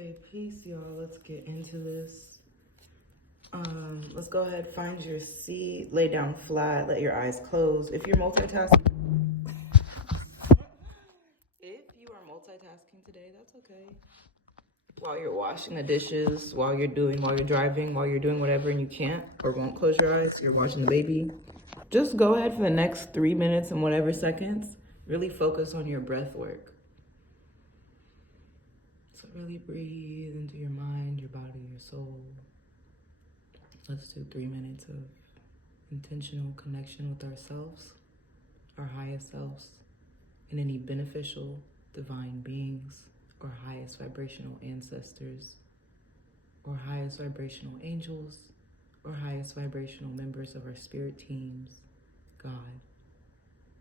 Okay, peace, y'all. Let's get into this. Let's go ahead, find your seat, lay down flat, let your eyes close. If you're multitasking, today, that's okay. While you're washing the dishes, while you're driving, while you're doing whatever and you can't or won't close your eyes, you're watching the baby. Just go ahead for the next 3 minutes and whatever seconds. Really focus on your breath work. So really breathe into your mind, your body, your soul. Let's do 3 minutes of intentional connection with ourselves, our highest selves, and any beneficial divine beings or highest vibrational ancestors or highest vibrational angels or highest vibrational members of our spirit teams, God,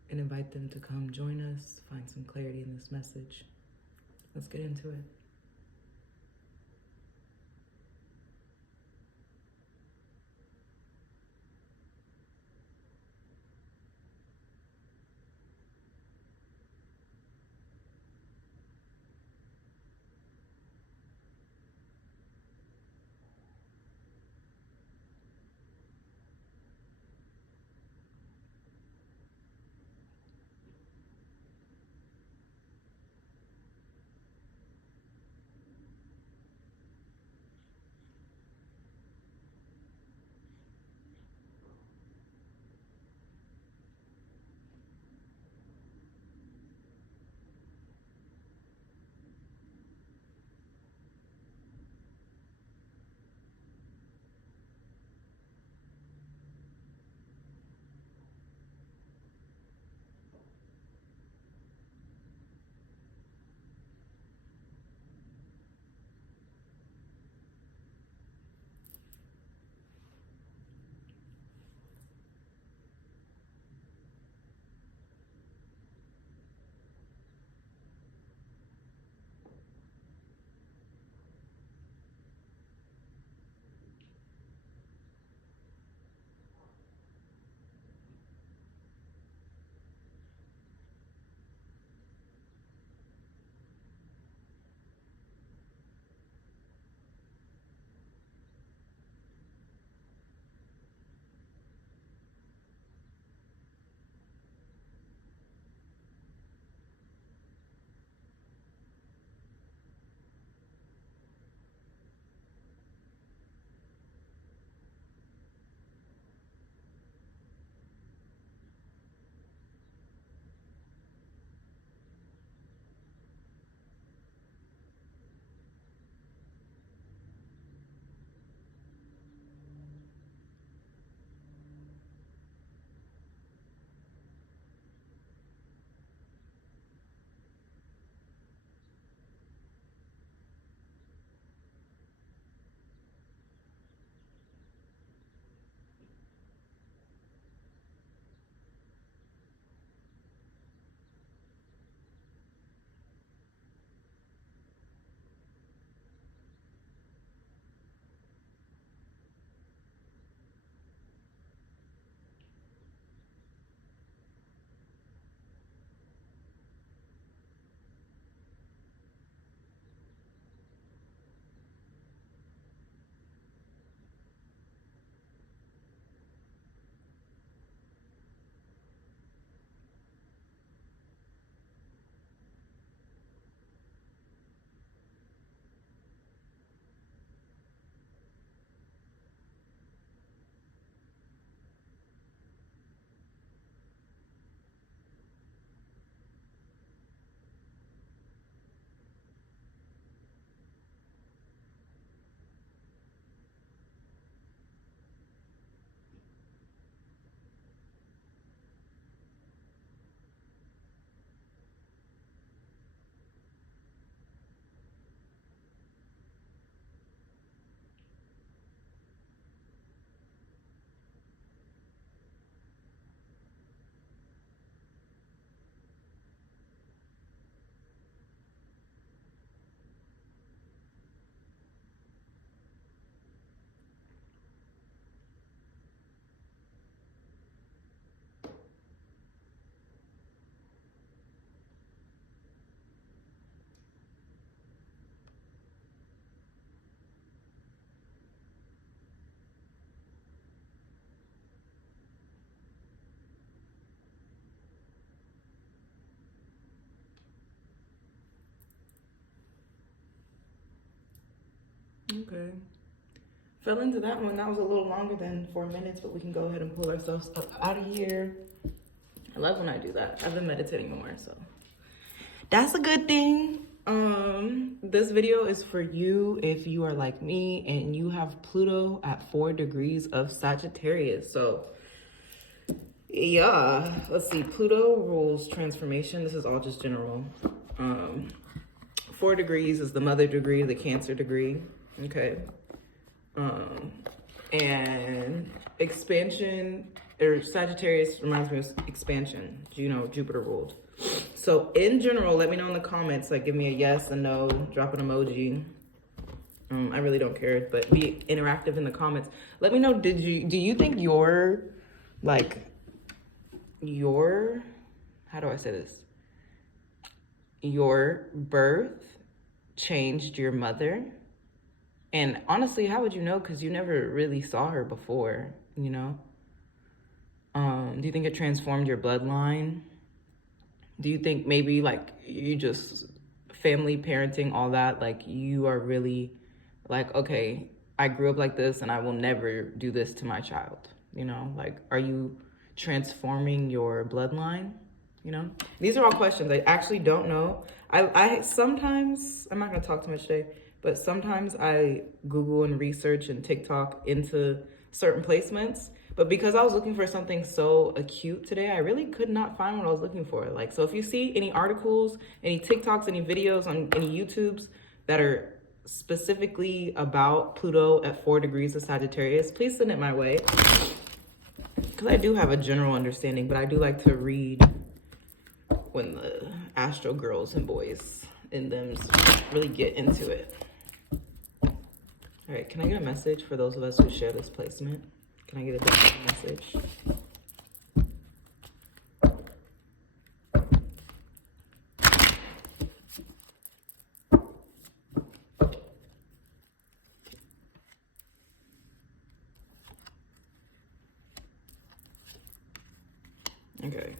and invite them to come join us, find some clarity in this message. Let's get into it. Okay. Fell into that one. That was a little longer than 4 minutes, but we can go ahead and pull ourselves up out of here. I love when I do that. I've been meditating more, so that's a good thing. This video is for you if you are like me and you have Pluto at 4 degrees of Sagittarius. So yeah, let's see. Pluto rules transformation. This is all just general. 4 degrees is the mother degree, the Cancer degree. Okay. And expansion, or Sagittarius reminds me of expansion. You know, Jupiter ruled. So in general, let me know in the comments, like give me a yes, a no, drop an emoji. I really don't care, but be interactive in the comments. Let me know, do you think your, how do I say this? Your birth changed your mother? And honestly, how would you know? Because you never really saw her before, you know? Do you think it transformed your bloodline? Do you think maybe like you just family parenting, all that, like you are really like, okay, I grew up like this and I will never do this to my child, you know? Like, are you transforming your bloodline, you know? These are all questions. I actually don't know. I sometimes, I'm not gonna talk too much today, but sometimes I Google and research and TikTok into certain placements. But because I was looking for something so acute today, I really could not find what I was looking for. Like, so if you see any articles, any TikToks, any videos on any YouTubes that are specifically about Pluto at 4 degrees of Sagittarius, please send it my way. Because I do have a general understanding, but I do like to read when the astro girls and boys in them really get into it. All right, can I get a message for those of us who share this placement? Can I get a different message? Okay.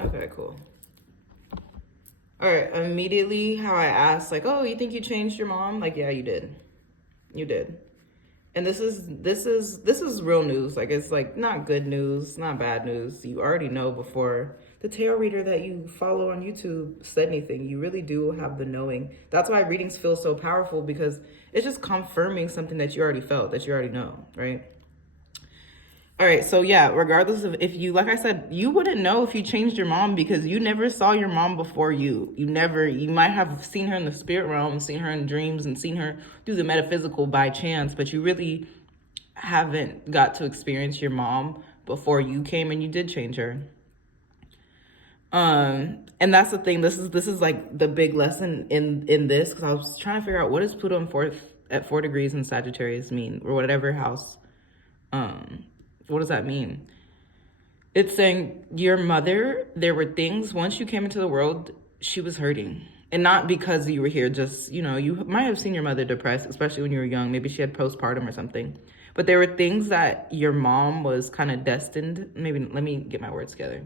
Okay, cool. All right, immediately how I asked, like, oh, you think you changed your mom? Like, yeah, you did. You did. And this is real news. Like, it's like not good news, not bad news. You already know before the tarot reader that you follow on YouTube said anything. You really do have the knowing. That's why readings feel so powerful, because it's just confirming something that you already felt, that you already know, right? All right, so yeah, regardless of if you, like I said, you wouldn't know if you changed your mom because you never saw your mom before you. You might have seen her in the spirit realm, seen her in dreams, and seen her do the metaphysical by chance, but you really haven't got to experience your mom before you came and you did change her. And that's the thing. This is like the big lesson in this, because I was trying to figure out what does Pluto at 4 degrees in Sagittarius mean, or whatever house. What does that mean? It's saying your mother, there were things, once you came into the world, she was hurting. And not because you were here, just, you know, you might have seen your mother depressed, especially when you were young. Maybe she had postpartum or something. But there were things that your mom was kind of destined. Maybe, let me get my words together.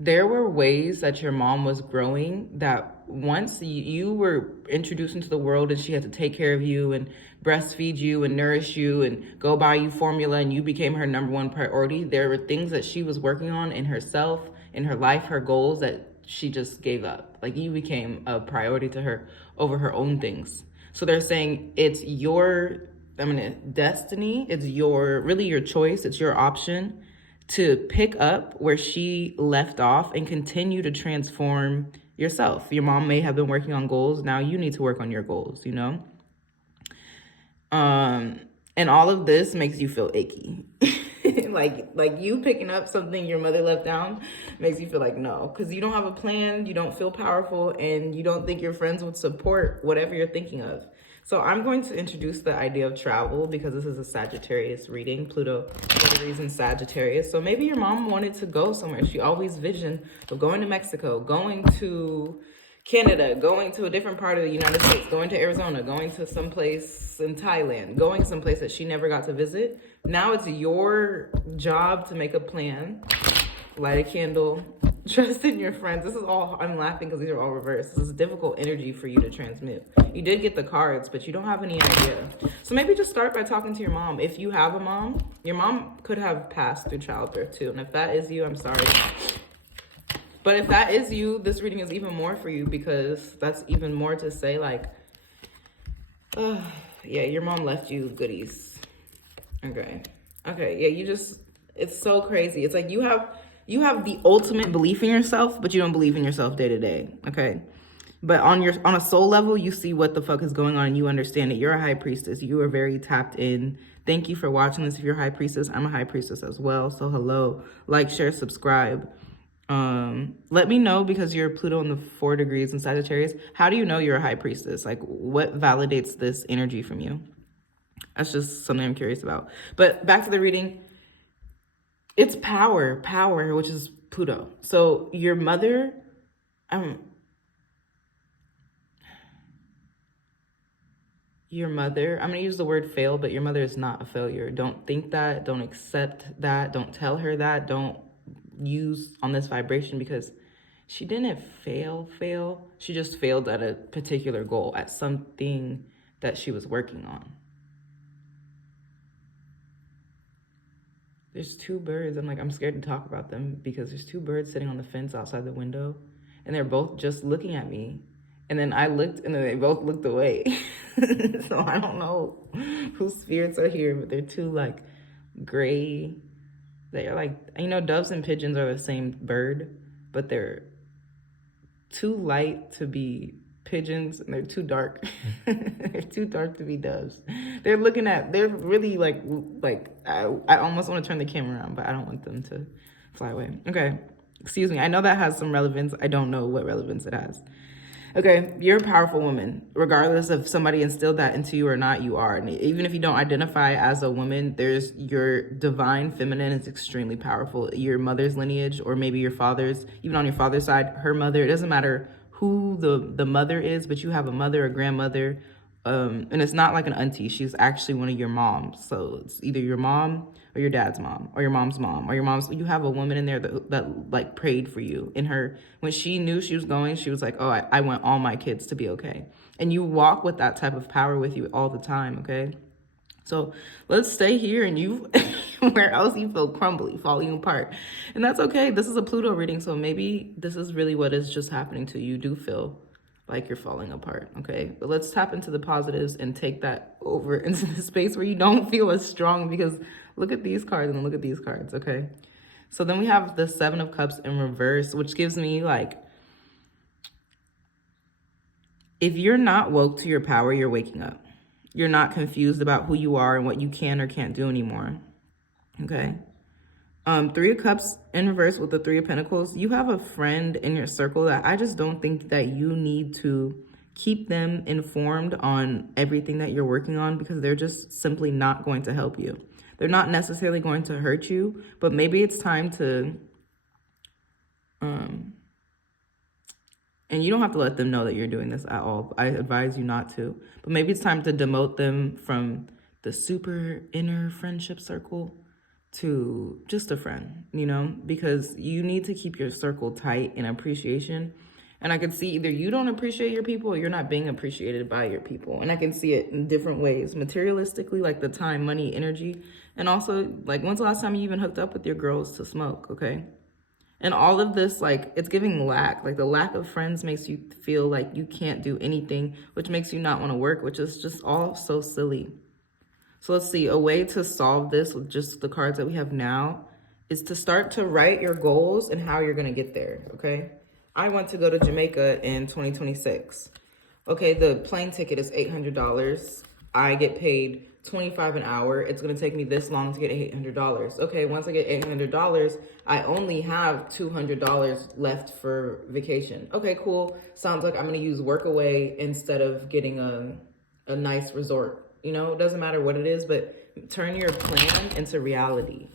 There were ways that your mom was growing that once you were introduced into the world and she had to take care of you and breastfeed you and nourish you and go buy you formula and you became her #1 priority, there were things that she was working on in herself, in her life, her goals, that she just gave up. Like, you became a priority to her over her own things. So they're saying it's your, destiny. It's really your choice. It's your option to pick up where she left off and continue to transform yourself. Your mom may have been working on goals. Now you need to work on your goals, you know? And all of this makes you feel icky. like you picking up something your mother left down makes you feel like no, because you don't have a plan, you don't feel powerful, and you don't think your friends would support whatever you're thinking of. So I'm going to introduce the idea of travel, because this is a Sagittarius reading, Pluto 4 degrees in Sagittarius. So maybe your mom wanted to go somewhere. She always visioned of going to Mexico, going to Canada, going to a different part of the United States, going to Arizona, going to someplace in Thailand, going someplace that she never got to visit. Now it's your job to make a plan, light a candle, Trust in your friends. This is all, I'm laughing because these are all reversed. This is difficult energy for you to transmit. You did get the cards, but you don't have any idea. So maybe just start by talking to your mom. If you have a mom, your mom could have passed through childbirth too. And if that is you, I'm sorry. But if that is you, this reading is even more for you, because that's even more to say, like, yeah, your mom left you goodies. Okay. Yeah, you just, it's so crazy. It's like you have the ultimate belief in yourself, but you don't believe in yourself day to day. Okay. But on a soul level, you see what the fuck is going on and you understand it. You're a high priestess. You are very tapped in. Thank you for watching this. If you're a high priestess, I'm a high priestess as well. So hello, like, share, subscribe. Let me know, because you're Pluto in the 4 degrees in Sagittarius. How do you know you're a high priestess? Like, what validates this energy from you? That's just something I'm curious about. But back to the reading. It's power, which is Pluto. So your mother, your mother, I'm going to use the word fail, but your mother is not a failure. Don't think that. Don't accept that. Don't tell her that. Don't use on this vibration, because she didn't fail. She just failed at a particular goal, at something that she was working on. There's 2 birds. I'm scared to talk about them, because there's 2 birds sitting on the fence outside the window, and they're both just looking at me. And then I looked, and then they both looked away. So I don't know whose spirits are here, but they're 2 like gray. They're like, doves and pigeons are the same bird, but they're too light to be pigeons, and they're too dark. They're too dark to be doves. They're really like I almost want to turn the camera around, but I don't want them to fly away. Okay, excuse me. I know that has some relevance. I don't know what relevance it has. Okay, you're a powerful woman. Regardless of somebody instilled that into you or not, you are. And even if you don't identify as a woman, there's your divine feminine is extremely powerful. Your mother's lineage, or maybe your father's, even on your father's side, her mother, it doesn't matter who the mother is, but you have a mother, a grandmother, and it's not like an auntie. She's actually one of your moms. So it's either your mom or your dad's mom, or your mom's mom, or your mom's. You have a woman in there that like prayed for you. In her, when she knew she was going, she was like, oh, I want all my kids to be okay. And you walk with that type of power with you all the time. Okay. So let's stay here, and you, where else you feel crumbly, falling apart. And that's okay. This is a Pluto reading. So maybe this is really what is just happening to you. You do feel like you're falling apart, okay? But let's tap into the positives and take that over into the space where you don't feel as strong, because look at these cards and look at these cards, okay? So then we have the 7 of Cups in reverse, which gives me like, if you're not woke to your power, you're waking up. You're not confused about who you are and what you can or can't do anymore, okay? 3 of Cups in reverse with the 3 of Pentacles. You have a friend in your circle that I just don't think that you need to keep them informed on everything that you're working on, because they're just simply not going to help you. They're not necessarily going to hurt you, but maybe it's time to, and you don't have to let them know that you're doing this at all. I advise you not to, but maybe it's time to demote them from the super inner friendship circle to just a friend, because you need to keep your circle tight in appreciation. And I can see either you don't appreciate your people, or you're not being appreciated by your people. And I can see it in different ways, materialistically, like the time, money, energy. And also, like, when's the last time you even hooked up with your girls to smoke, okay? And all of this, like, it's giving lack. Like, the lack of friends makes you feel like you can't do anything, which makes you not want to work, which is just all so silly. So let's see, a way to solve this with just the cards that we have now is to start to write your goals and how you're going to get there, okay? I want to go to Jamaica in 2026. Okay, the plane ticket is $800. I get paid $25 an hour. It's going to take me this long to get $800. Okay, once I get $800, I only have $200 left for vacation. Okay, cool. Sounds like I'm going to use work away instead of getting a nice resort. It doesn't matter what it is, but turn your plan into reality,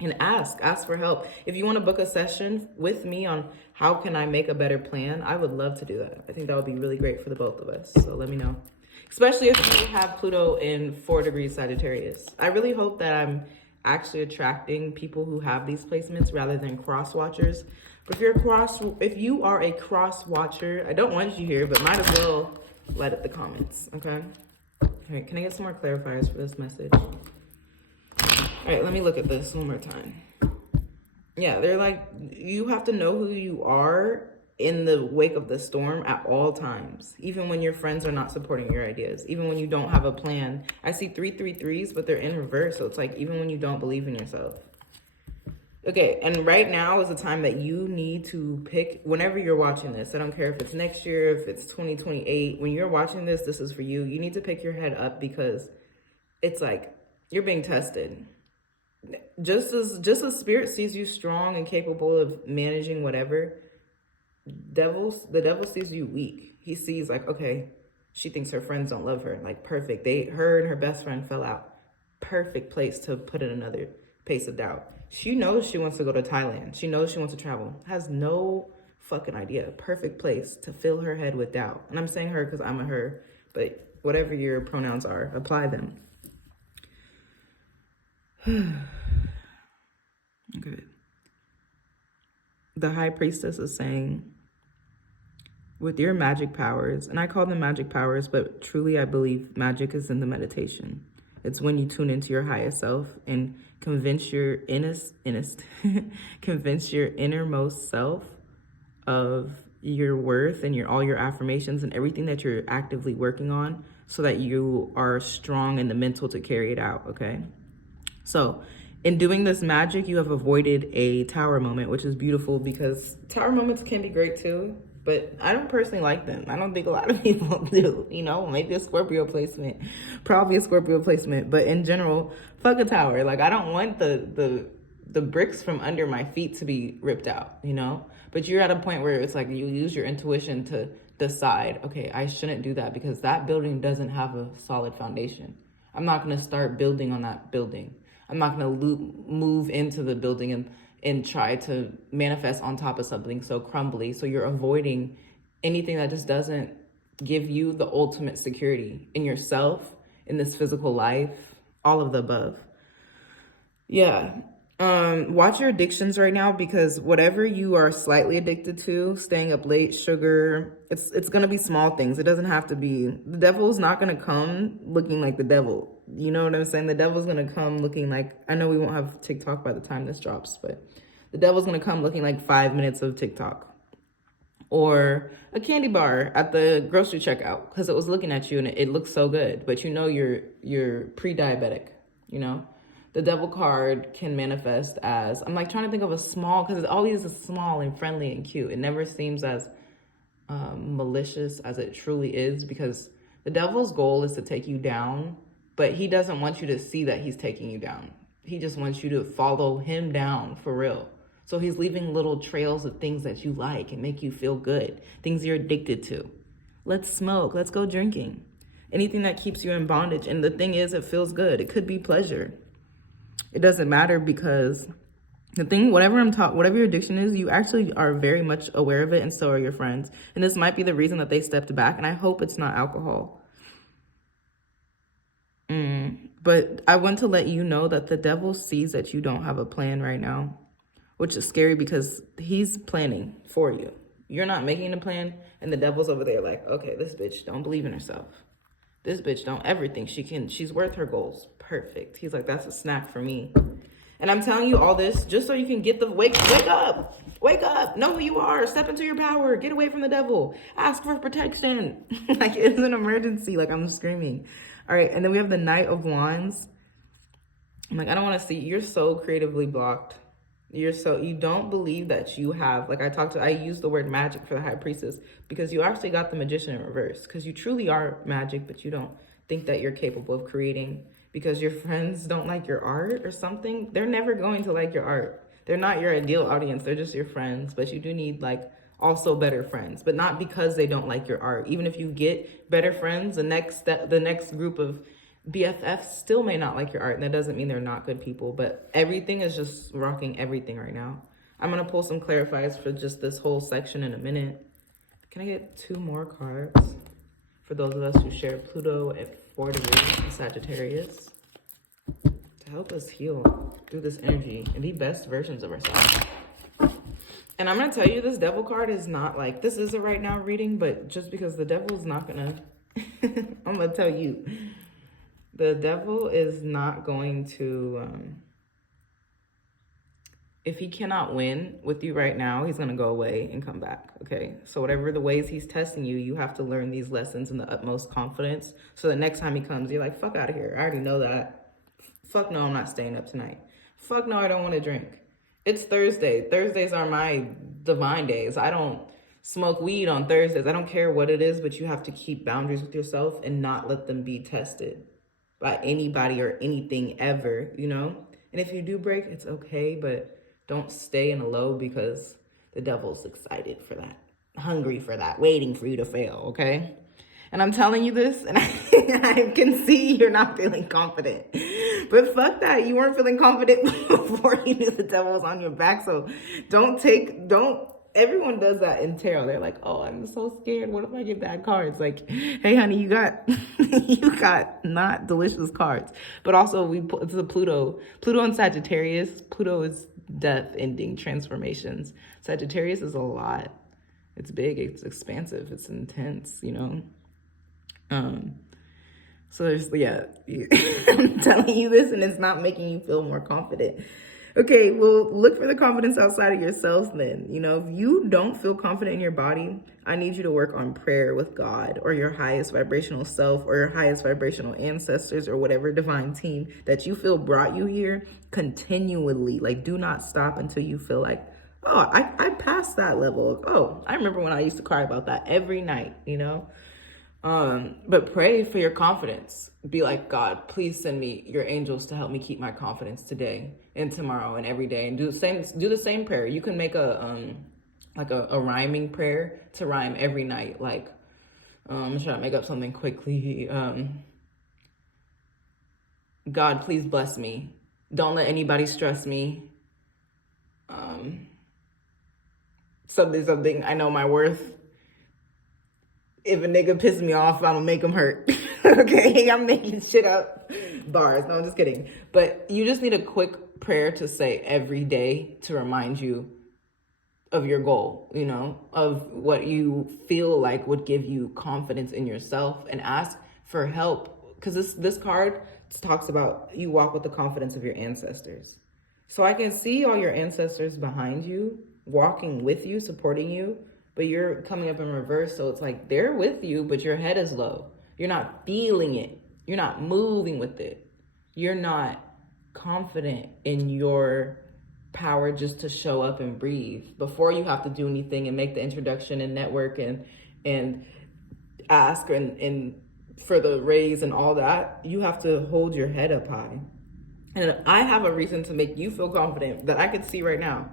and ask for help. If you want to book a session with me on how can I make a better plan, I would love to do that. I think that would be really great for the both of us. So let me know, especially if you have Pluto in 4 degrees Sagittarius. I really hope that actually attracting people who have these placements rather than cross watchers. But if you are a cross watcher, I don't want you here, but might as well let it the comments, okay? All right, can I get some more clarifiers for this message? All right, let me look at this one more time. Yeah, they're like, you have to know who you are in the wake of the storm at all times, even when your friends are not supporting your ideas, even when you don't have a plan. I see 333s, but they're in reverse. So it's like, even when you don't believe in yourself. Okay, and right now is the time that you need to pick, whenever you're watching this, I don't care if it's next year, if it's 2028, when you're watching this, this is for you. You need to pick your head up because it's like, you're being tested. Just as spirit sees you strong and capable of managing whatever, the devil sees you weak. He sees like, okay, she thinks her friends don't love her. Like, perfect. Her and her best friend fell out. Perfect place to put in another pace of doubt. She knows she wants to go to Thailand. She knows she wants to travel. Has no fucking idea. Perfect place to fill her head with doubt. And I'm saying her because I'm a her, but whatever your pronouns are, apply them. Okay. The High Priestess is saying, with your magic powers, and I call them magic powers, but truly I believe magic is in the meditation. It's when you tune into your highest self and convince your convince your innermost self of your worth and all your affirmations and everything that you're actively working on, so that you are strong in the mental to carry it out, okay? So in doing this magic, you have avoided a tower moment, which is beautiful because tower moments can be great too, but I don't personally like them. I don't think a lot of people do, you know, maybe a Scorpio placement, probably a Scorpio placement, but in general, fuck a tower. Like, I don't want the bricks from under my feet to be ripped out, you know? But you're at a point where it's like you use your intuition to decide, okay, I shouldn't do that because that building doesn't have a solid foundation. I'm not going to start building on that building. I'm not going to move into the building and try to manifest on top of something so crumbly. So you're avoiding anything that just doesn't give you the ultimate security in yourself, in this physical life, all of the above. Yeah. Watch your addictions right now, because whatever you are slightly addicted to, staying up late, sugar, it's going to be small things. It doesn't have to be, the devil's not going to come looking like the devil. You know what I'm saying? The devil's going to come looking like, I know we won't have TikTok by the time this drops, but the devil's going to come looking like 5 minutes of TikTok or a candy bar at the grocery checkout because it was looking at you and it looks so good, but you know, you're pre-diabetic, you know? The devil card can manifest as, I'm like trying to think of a small, because it always is small and friendly and cute. It never seems as malicious as it truly is, because the devil's goal is to take you down, but he doesn't want you to see that he's taking you down. He just wants you to follow him down for real. So he's leaving little trails of things that you like and make you feel good, things you're addicted to. Let's smoke, let's go drinking. Anything that keeps you in bondage. And the thing is, it feels good. It could be pleasure. It doesn't matter, because the thing, whatever your addiction is, you actually are very much aware of it, and so are your friends. And this might be the reason that they stepped back, and I hope it's not alcohol. But I want to let you know that the devil sees that you don't have a plan right now, which is scary because he's planning for you. You're not making a plan, and the devil's over there like, okay, this bitch don't believe in herself. This bitch don't ever think she's worth her goals. Perfect. He's like, that's a snack for me. And I'm telling you all this just so you can get wake up, know who you are, step into your power, get away from the devil, ask for protection. Like, it's an emergency. Like, I'm screaming. All right. And then we have the Knight of Wands. I'm like, I don't want to see, you're so creatively blocked. You don't believe that you have, like I use the word magic for the High Priestess, because you actually got the Magician in reverse, because you truly are magic, but you don't think that you're capable of creating because your friends don't like your art or something. They're never going to like your art. They're not your ideal audience. They're just your friends, but you do need like also better friends, but not because they don't like your art. Even if you get better friends, the next group of BFFs still may not like your art, and that doesn't mean they're not good people, but everything is just rocking everything right now. I'm going to pull some clarifiers for just this whole section in a minute. Can I get 2 more cards for those of us who share Pluto at 4 degrees in Sagittarius to help us heal through this energy and be best versions of ourselves. And I'm going to tell you, this devil card is not like, this is a right now reading, but just because the devil is not going to, I'm going to tell you, the devil is not going to, if he cannot win with you right now, he's going to go away and come back, okay? So whatever the ways he's testing you, you have to learn these lessons in the utmost confidence. So the next time he comes, you're like, fuck out of here. I already know that. Fuck no, I'm not staying up tonight. Fuck no, I don't want to drink. It's Thursday. Thursdays are my divine days. I don't smoke weed on Thursdays. I don't care what it is, but you have to keep boundaries with yourself and not let them be tested by anybody or anything ever, you know? And if you do break, it's okay, but don't stay in a low because the devil's excited for that, hungry for that, waiting for you to fail, okay? And I'm telling you this, and I can see you're not feeling confident. But fuck that, you weren't feeling confident before you knew the devil was on your back. So everyone does that in tarot. They're like, oh, I'm so scared. What if I get bad cards? Like, hey, honey, you got not delicious cards. But also, it's a Pluto and Sagittarius. Pluto is death, ending, transformations. Sagittarius is a lot. It's big, it's expansive, it's intense, you know? So there's, yeah, I'm telling you this and it's not making you feel more confident. Okay, well, look for the confidence outside of yourselves then. You know, if you don't feel confident in your body, I need you to work on prayer with God or your highest vibrational self or your highest vibrational ancestors or whatever divine team that you feel brought you here continually. Like, do not stop until you feel like, oh, I passed that level. Oh, I remember when I used to cry about that every night, you know? But pray for your confidence. Be like, God, please send me your angels to help me keep my confidence today and tomorrow and every day. And do the same prayer. You can make a rhyming prayer to rhyme every night. Like, I'm trying to make up something quickly. God, please bless me. Don't let anybody stress me. Something, I know my worth. If a nigga pisses me off, I'm gonna make him hurt. Okay, I'm making shit up. Bars, no, I'm just kidding. But you just need a quick prayer to say every day to remind you of your goal, you know, of what you feel like would give you confidence in yourself, and ask for help. Because this card talks about you walk with the confidence of your ancestors. So I can see all your ancestors behind you, walking with you, supporting you, but you're coming up in reverse. So it's like they're with you, but your head is low. You're not feeling it. You're not moving with it. You're not confident in your power just to show up and breathe. Before you have to do anything and make the introduction and network and ask and for the raise and all that, you have to hold your head up high. And I have a reason to make you feel confident that I could see right now.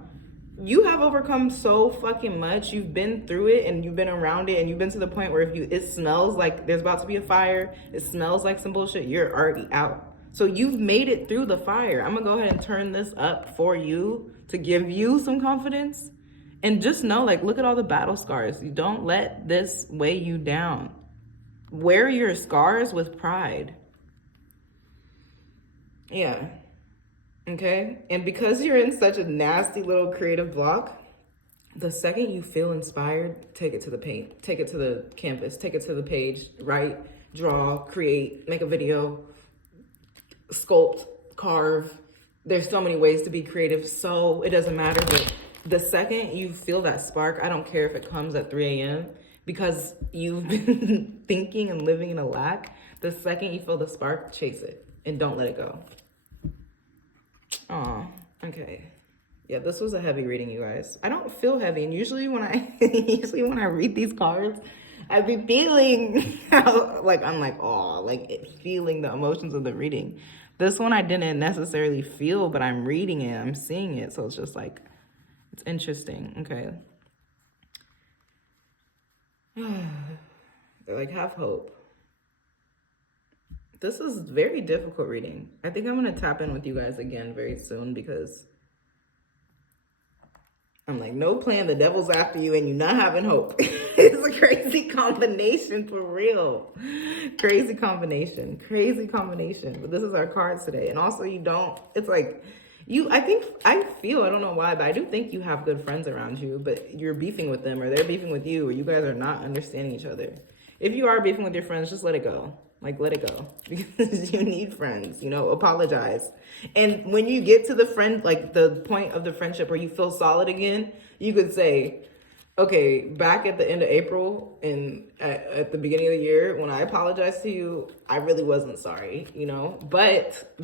You have overcome so fucking much. You've been through it and you've been around it and you've been to the point where it smells like there's about to be a fire, it smells like some bullshit, you're already out. So you've made it through the fire. I'm gonna go ahead and turn this up for you to give you some confidence. And just know, like, look at all the battle scars. You don't let this weigh you down. Wear your scars with pride. Yeah. Okay, and because you're in such a nasty little creative block, the second you feel inspired, take it to the paint, take it to the canvas, take it to the page, write, draw, create, make a video, sculpt, carve. There's so many ways to be creative, so it doesn't matter. But the second you feel that spark, I don't care if it comes at 3 a.m. because you've been thinking and living in a lack. The second you feel the spark, chase it and don't let it go. Oh, okay. Yeah, this was a heavy reading, you guys. I don't feel heavy, and usually when I read these cards, I be feeling feeling the emotions of the reading. This one I didn't necessarily feel, but I'm reading it, I'm seeing it, so it's just like, it's interesting. Okay. They're like, have hope. This is very difficult reading. I think I'm going to tap in with you guys again very soon because I'm like, no plan, the devil's after you and you're not having hope. It's a crazy combination for real. Crazy combination. Crazy combination. But this is our cards today. And also you don't, it's like, I feel, I don't know why, but I do think you have good friends around you, but you're beefing with them or they're beefing with you, or you guys are not understanding each other. If you are beefing with your friends, just let it go. Like, let it go. Because you need friends, you know, apologize. And when you get to the friend, like the point of the friendship where you feel solid again, you could say, okay, back at the end of April and at the beginning of the year, when I apologized to you, I really wasn't sorry, you know? But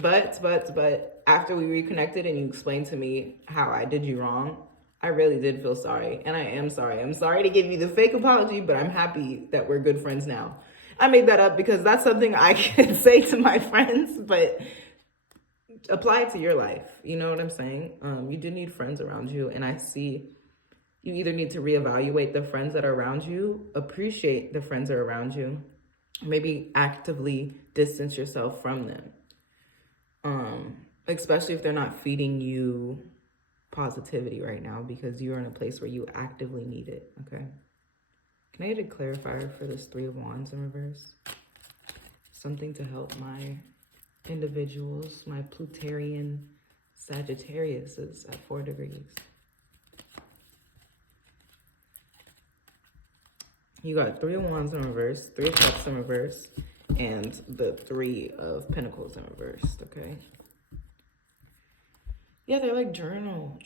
after we reconnected and you explained to me how I did you wrong, I really did feel sorry. And I am sorry. I'm sorry to give you the fake apology, but I'm happy that we're good friends now. I made that up because that's something I can say to my friends, but apply it to your life. You know what I'm saying? You do need friends around you. And I see you either need to reevaluate the friends that are around you, appreciate the friends that are around you, maybe actively distance yourself from them. Especially if they're not feeding you positivity right now because you're in a place where you actively need it, okay? Can I get a clarifier for this Three of Wands in reverse? Something to help my individuals, my Plutarian Sagittarius is at 4 degrees. You got Three of Wands in reverse, Three of Cups in reverse, and the Three of Pentacles in reverse, okay? Yeah, they're like journal.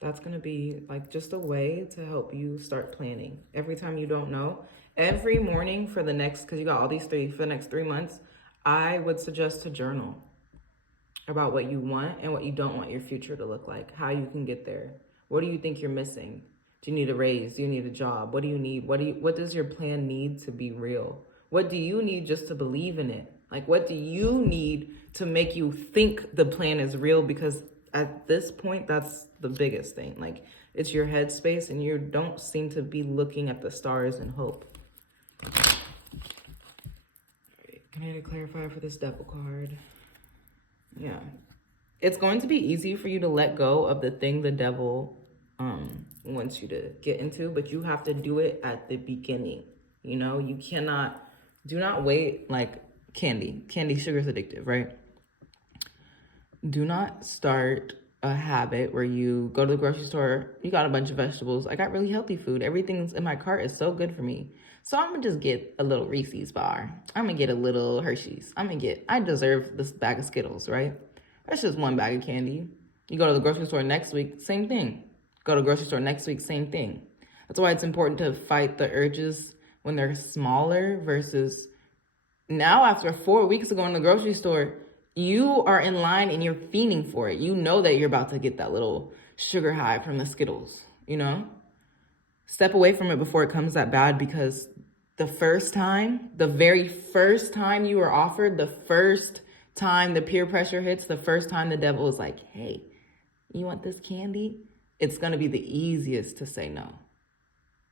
That's going to be like just a way to help you start planning. Every time you don't know, every morning for the next, because you got all these three, for the next 3 months, I would suggest to journal about what you want and what you don't want your future to look like, how you can get there. What do you think you're missing? Do you need a raise? Do you need a job? What do you need? What does your plan need to be real? What do you need just to believe in it? Like, what do you need to make you think the plan is real? Because at this point, that's the biggest thing. Like, it's your headspace and you don't seem to be looking at the stars in hope. All right, can I get a clarifier for this Devil card? Yeah. It's going to be easy for you to let go of the thing the devil wants you to get into, but you have to do it at the beginning. You know, you do not wait like candy. Sugar's addictive, right? Do not start a habit where you go to the grocery store, you got a bunch of vegetables. I got really healthy food. Everything's in my cart is so good for me. So I'm gonna just get a little Reese's bar. I'm gonna get a little Hershey's. I deserve this bag of Skittles, right? That's just one bag of candy. You go to the grocery store next week, same thing. Go to the grocery store next week, same thing. That's why it's important to fight the urges when they're smaller versus now after 4 weeks of going to the grocery store, you are in line and you're fiending for it. You know that you're about to get that little sugar high from the Skittles, you know? Step away from it before it comes that bad, because the very first time you were offered, the first time the peer pressure hits, the first time the devil is like, hey, you want this candy? It's going to be the easiest to say no.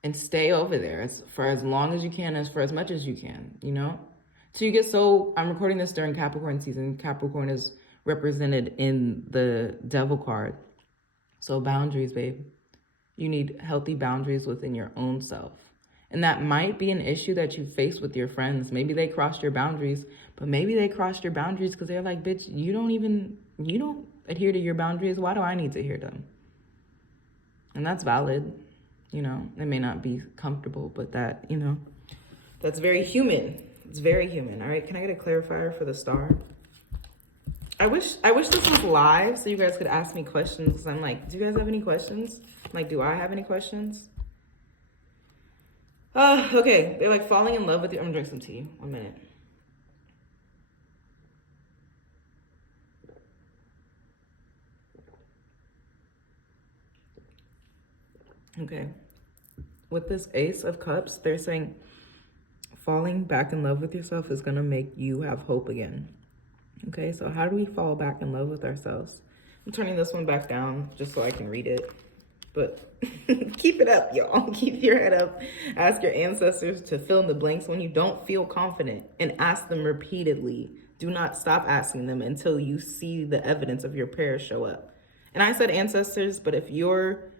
And stay over there for as long as you can, for as much as you can, you know? So I'm recording this during Capricorn season. Capricorn is represented in the Devil card. So boundaries, babe. You need healthy boundaries within your own self. And that might be an issue that you face with your friends. Maybe they crossed your boundaries, but maybe they crossed your boundaries because they're like, bitch, you don't adhere to your boundaries. Why do I need to adhere to them? And that's valid. You know, it may not be comfortable, but that, you know, that's very human. It's very human. All right, can I get a clarifier for the star? I wish this was live so you guys could ask me questions. Because I'm like, do you guys have any questions? Like, do I have any questions? Okay. They're like falling in love with you. I'm gonna drink some tea. 1 minute. Okay. With this Ace of Cups, they're saying falling back in love with yourself is gonna make you have hope again. Okay, so how do we fall back in love with ourselves? I'm turning this one back down just so I can read it. But keep it up, y'all. Keep your head up. Ask your ancestors to fill in the blanks when you don't feel confident, and ask them repeatedly. Do not stop asking them until you see the evidence of your prayers show up. And I said ancestors, but if you're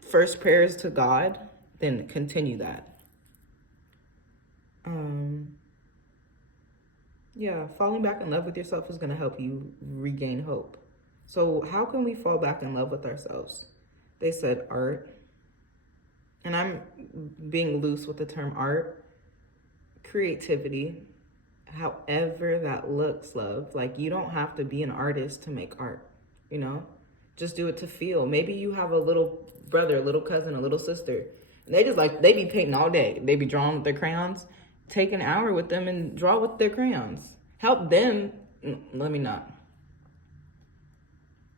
first prayers to God, then continue that. Yeah, falling back in love with yourself is going to help you regain hope. So how can we fall back in love with ourselves? They said art. And I'm being loose with the term art. Creativity. However that looks, love. Like, you don't have to be an artist to make art, you know? Just do it to feel. Maybe you have a little brother, a little cousin, a little sister. And they just like, they be painting all day. They be drawing with their crayons. Take an hour with them and draw with their crayons. Help them. Let me not.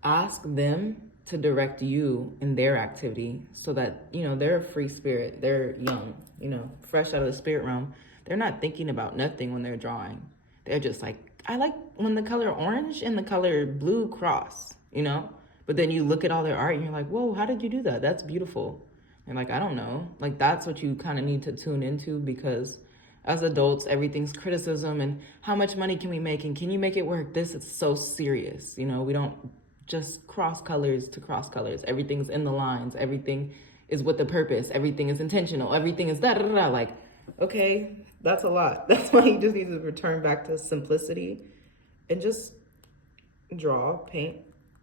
Ask them to direct you in their activity so that, you know, they're a free spirit. They're young, you know, fresh out of the spirit realm. They're not thinking about nothing when they're drawing. They're just like, I like when the color orange and the color blue cross, you know? But then you look at all their art and you're like, whoa, how did you do that? That's beautiful. And like, I don't know. Like, that's what you kind of need to tune into, because as adults, everything's criticism and how much money can we make and can you make it work? This is so serious. You know, we don't just cross colors to cross colors. Everything's in the lines. Everything is with the purpose. Everything is intentional. Everything is da da da. Like, okay, that's a lot. That's why you just need to return back to simplicity and just draw, paint.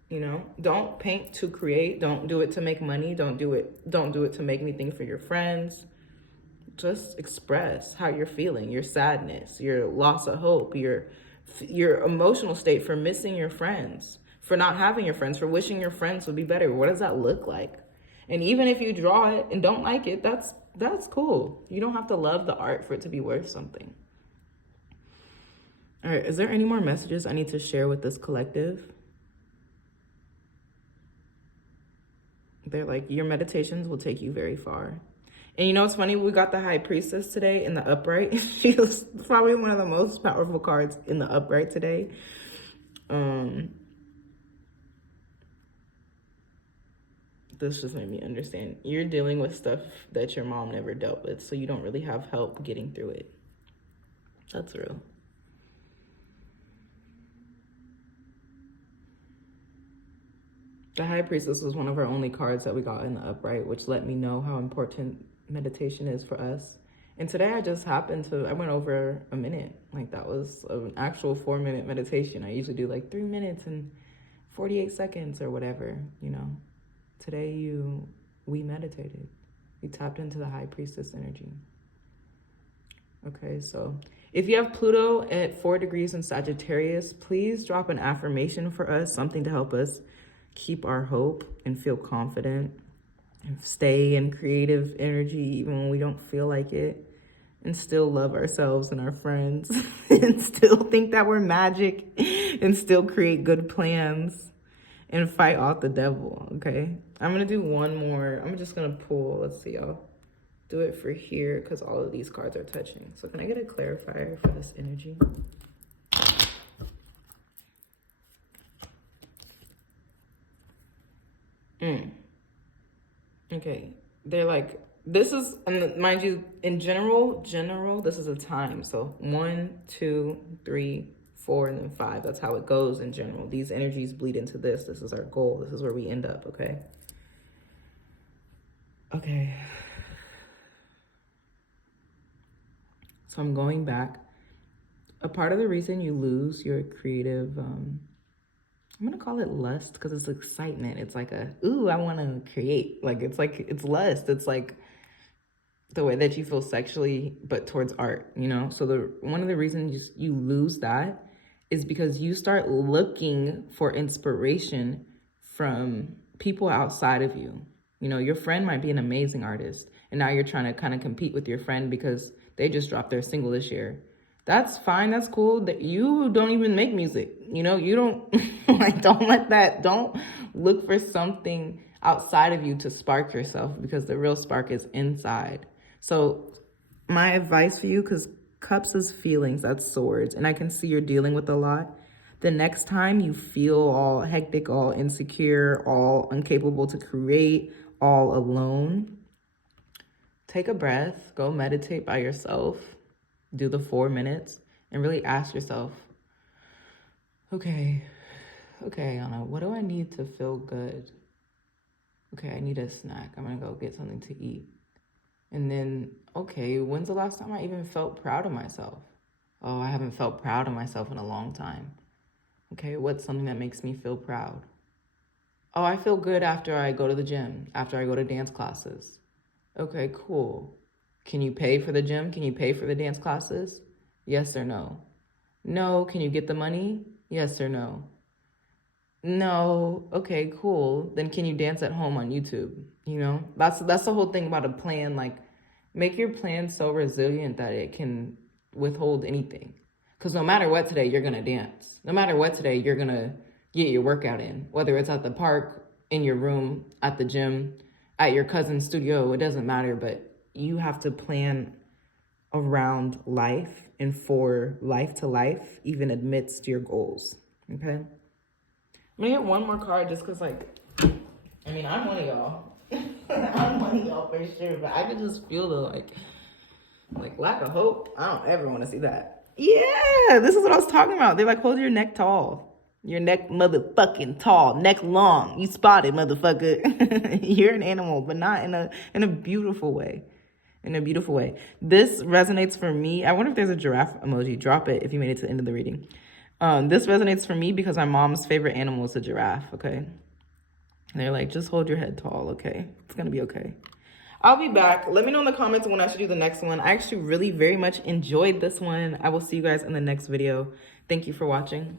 You know, don't paint to create. Don't do it to make money. Don't do it to make anything for your friends. Just express how you're feeling, your sadness, your loss of hope, your emotional state for missing your friends, for not having your friends, for wishing your friends would be better. What does that look like? And even if you draw it and don't like it, that's cool. You don't have to love the art for it to be worth something. All right, is there any more messages I need to share with this collective? They're like, your meditations will take you very far. And you know what's funny? We got the High Priestess today in the upright. She was probably one of the most powerful cards in the upright today. This just made me understand. You're dealing with stuff that your mom never dealt with, so you don't really have help getting through it. That's real. The High Priestess was one of our only cards that we got in the upright, which let me know how important meditation is for us. And today I went over a minute. Like, that was an actual 4-minute meditation. I usually do like 3 minutes and 48 seconds or whatever, you know. Today we meditated. We tapped into the High Priestess energy. Okay, so if you have Pluto at 4 degrees in Sagittarius, please drop an affirmation for us, something to help us keep our hope and feel confident and stay in creative energy even when we don't feel like it, and still love ourselves and our friends and still think that we're magic and still create good plans and fight off the devil. Okay, I'm gonna do one more. I'm just gonna pull. Let's see, I'll do it for here because all of these cards are touching. So can I get a clarifier for this energy? Okay, they're like, this is, and mind you, in general, this is a time. So 1, 2, 3, 4, and then 5. That's how it goes in general. These energies bleed into this. This is our goal. This is where we end up, okay? Okay. So I'm going back. A part of the reason you lose your creative, I'm gonna call it lust because it's excitement. It's like ooh, I wanna create. Like, it's lust. It's like the way that you feel sexually, but towards art, you know? So one of the reasons you lose that is because you start looking for inspiration from people outside of you. You know, your friend might be an amazing artist, and now you're trying to kind of compete with your friend because they just dropped their single this year. That's fine. That's cool. That you don't even make music. You know, you don't like, don't look for something outside of you to spark yourself, because the real spark is inside. So my advice for you, because cups is feelings, that's swords, and I can see you're dealing with a lot. The next time you feel all hectic, all insecure, all incapable to create, all alone, take a breath, go meditate by yourself, do the 4 minutes, and really ask yourself, okay, Ayanna, what do I need to feel good? Okay, I need a snack. I'm gonna go get something to eat. And then, okay, when's the last time I even felt proud of myself? Oh, I haven't felt proud of myself in a long time. Okay, what's something that makes me feel proud? Oh, I feel good after I go to the gym, after I go to dance classes. Okay, cool. Can you pay for the gym? Can you pay for the dance classes? Yes or no? No. Can you get the money? Yes or no? No. Okay, cool. Then can you dance at home on YouTube? You know, that's the whole thing about a plan. Like, make your plan so resilient that it can withhold anything. Because no matter what today, you're gonna dance. No matter what today, you're gonna get your workout in. Whether it's at the park, in your room, at the gym, at your cousin's studio, it doesn't matter. But you have to plan around life and for life to life, even amidst your goals. Okay. I'm gonna get one more card just because, like, I mean, I'm one of y'all. I'm one of y'all for sure, but I can just feel the like lack of hope. I don't ever want to see that. Yeah, this is what I was talking about. They're like, hold your neck tall. Your neck motherfucking tall. Neck long. You spotted, motherfucker. You're an animal, but not in a beautiful way. In a beautiful way. This resonates for me. I wonder if there's a giraffe emoji. Drop it if you made it to the end of the reading. This resonates for me because my mom's favorite animal is a giraffe, okay? And they're like, just hold your head tall, okay? It's gonna be okay. I'll be back. Let me know in the comments when I should do the next one. I actually really very much enjoyed this one. I will see you guys in the next video. Thank you for watching.